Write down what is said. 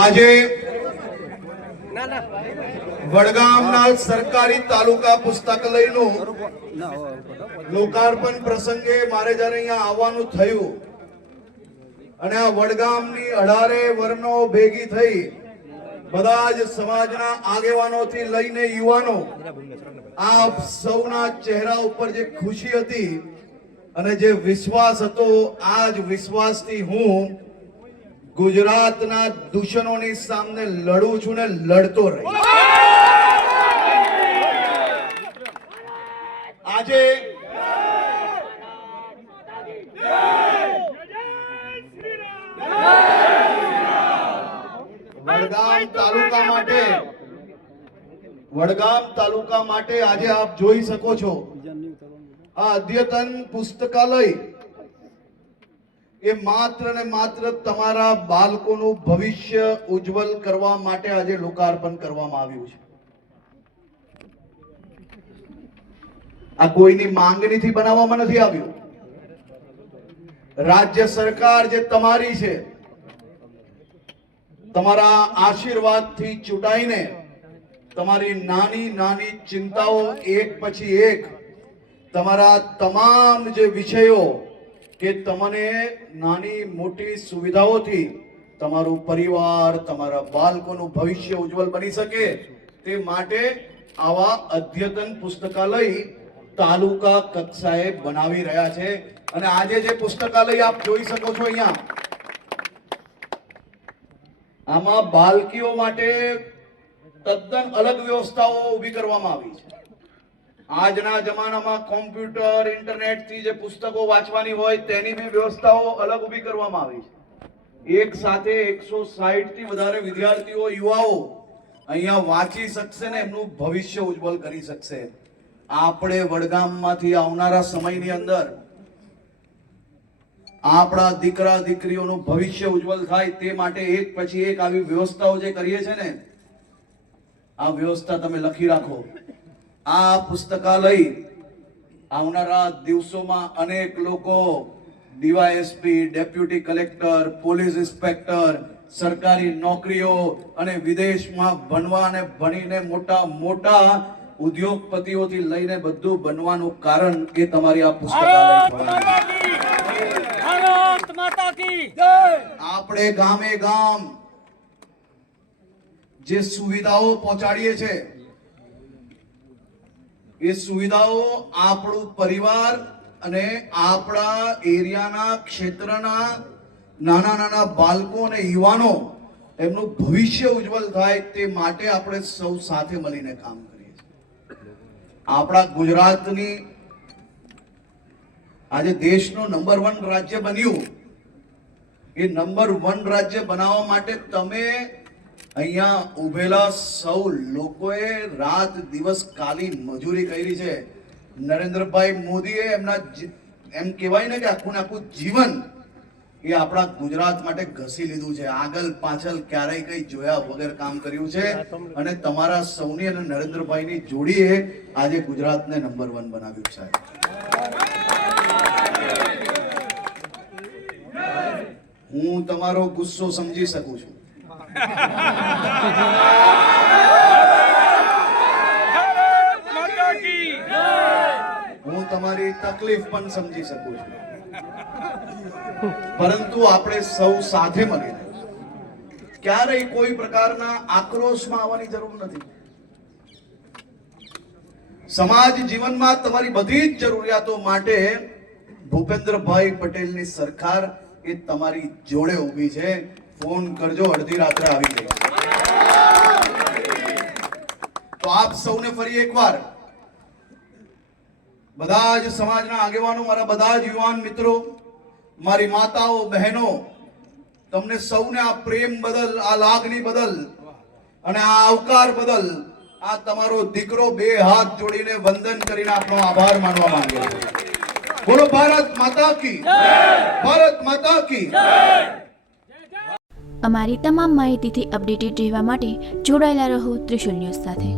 આજે વડગામના સરકારી તાલુકા પુસ્તકાલયનું લોકાર્પણ પ્રસંગે મારે જ્યારે અહીંયા આવવાનું થયું અને આ વડગામની 18 વર્ણો ભેગી થઈ બધા જ સમાજના આગેવાનોથી લઈને યુવાનો આપ સૌના ચહેરા ઉપર જે ખુશી હતી અને જે વિશ્વાસ હતો, આ જ વિશ્વાસથી હું ગુજરાતના દુશ્મનોની સામે લડું છું ને લડતો રહીશ. આજે વડગામ તાલુકા માટે આજે આપ જોઈ શકો છો આ અદ્યતન પુસ્તકાલય એ માત્ર ને માત્ર તમારા બાળકોનું ભવિષ્ય ઉજ્જવલ કરવા માટે આજે લોકાર્પણ કરવામાં આવ્યું છે. આ કોઈની માંગણીથી બનાવવામાં નથી આવ્યું. રાજ્ય સરકાર જે તમારી છે, તમારા આશીર્વાદથી ચૂંટાઈને તમારી નાની નાની ચિંતાઓ એક પછી એક, તમારા તમામ જે વિષયો કે તમને નાની મોટી સુવિધાઓથી તમારું પરિવાર, તમારા બાળકોનું ભવિષ્ય ઉજ્જવલ બની શકે તે માટે આવા અદ્યતન પુસ્તકાલય તાલુકા કક્ષાએ બનાવી રહ્યા છે. અને આજે જે પુસ્તકાલય આપ જોઈ શકો છો અહીંયા, આમાં બાળકીઓ માટે તદ્દન અલગ વ્યવસ્થાઓ ઊભી કરવામાં આવી છે. આજના જમાનામાં કોમ્પ્યુટર, ઇન્ટરનેટ થી જે પુસ્તકો વાંચવાની હોય તેની બી વ્યવસ્થાઓ અલગ ઊભી કરવામાં આવી છે. એક સાથે 160 થી વધારે વિદ્યાર્થીઓ, યુવાઓ અહીંયા વાંચી શકશે ને એમનું ભવિષ્ય ઉજ્જવલ કરી શકશે. આપણે વડગામમાંથી આવનારા સમયની અંદર આપણા દીકરા દીકરીઓનું ભવિષ્ય ઉજ્જવલ થાય તે માટે એક પછી એક આવી વ્યવસ્થાઓ જે કરીએ છે ને, આ વ્યવસ્થા તમે લખી રાખો. આ પુસ્તકાલય આવનારા દિવસોમાં અનેક લોકો DYSP, deputy collector, police inspector, સરકારી નોકરીઓ અને વિદેશમાં ભણવા અને ભણીને મોટા મોટા ઉદ્યોગપતિઓથી લઈને બધું બનવાનું કારણ કે તમારી આ પુસ્તકાલય. આપણે ગામે ગામ જે સુવિધાઓ પહોંચાડીએ છે એ સુવિધાઓ આપણું પરિવાર અને આપણા એરિયાના ક્ષેત્રના નાના નાના બાળકો અને યુવાનો એમનું ભવિષ્ય ઉજ્જવલ થાય તે માટે આપણે સૌ સાથે મળીને કામ કરીએ છીએ. આપણા ગુજરાતની આજે દેશનું નંબર 1 રાજ્ય બન્યું. એ નંબર 1 રાજ્ય બનાવવા માટે તમે અહીંયા ઉભેલા સૌ લોકોએ રાત દિવસ કાલી મજૂરી કરી છે. નરેન્દ્રભાઈ મોદીએ એમના એમ કહેવાય ને કે આખું જીવન એ આપણા ગુજરાત માટે ઘસી લીધું છે. આગળ પાછળ ક્યારેય કઈ જોયા વગર કામ કર્યું છે. અને તમારા સૌની અને નરેન્દ્રભાઈની જોડીએ આજે ગુજરાતને નંબર 1 બનાવ્યું છે. હું તમારો ગુસ્સો સમજી શકું છું. હું તમારી તકલીફ પણ સમજી શકું છું. પરંતુ આપણે સૌ સાથે મળીને ક્યારેય કોઈ પ્રકારના આક્રોશમાં આવવાની જરૂર નથી. સમાજ જીવનમાં તમારી બધી જ જરૂરિયાતો માટે ભૂપેન્દ્રભાઈ પટેલની સરકાર એ તમારી જોડે ઊભી છે. ફોન કરજો, અડધી રાત્રે આવી જઈશ. તો આપ સૌને ફરી એકવાર બધા જ સમાજના આગેવાનો, મારા બધા જ યુવાન મિત્રો, મારી માતાઓ, બહેનો, તમને સૌને આ પ્રેમ બદલ, આ લાગણી બદલ અને આ આવકાર બદલ આ તમારો દીકરો 2 હાથ જોડીને વંદન કરીને આપનો આભાર માનવા માંગે છે. બોલો ભારત માતા કી જય! ભારત માતા કી જય! અમારી તમામ માહિતીથી અપડેટેડ રહેવા માટે જોડાયેલા રહો ત્રિશુલ ન્યૂઝ સાથે.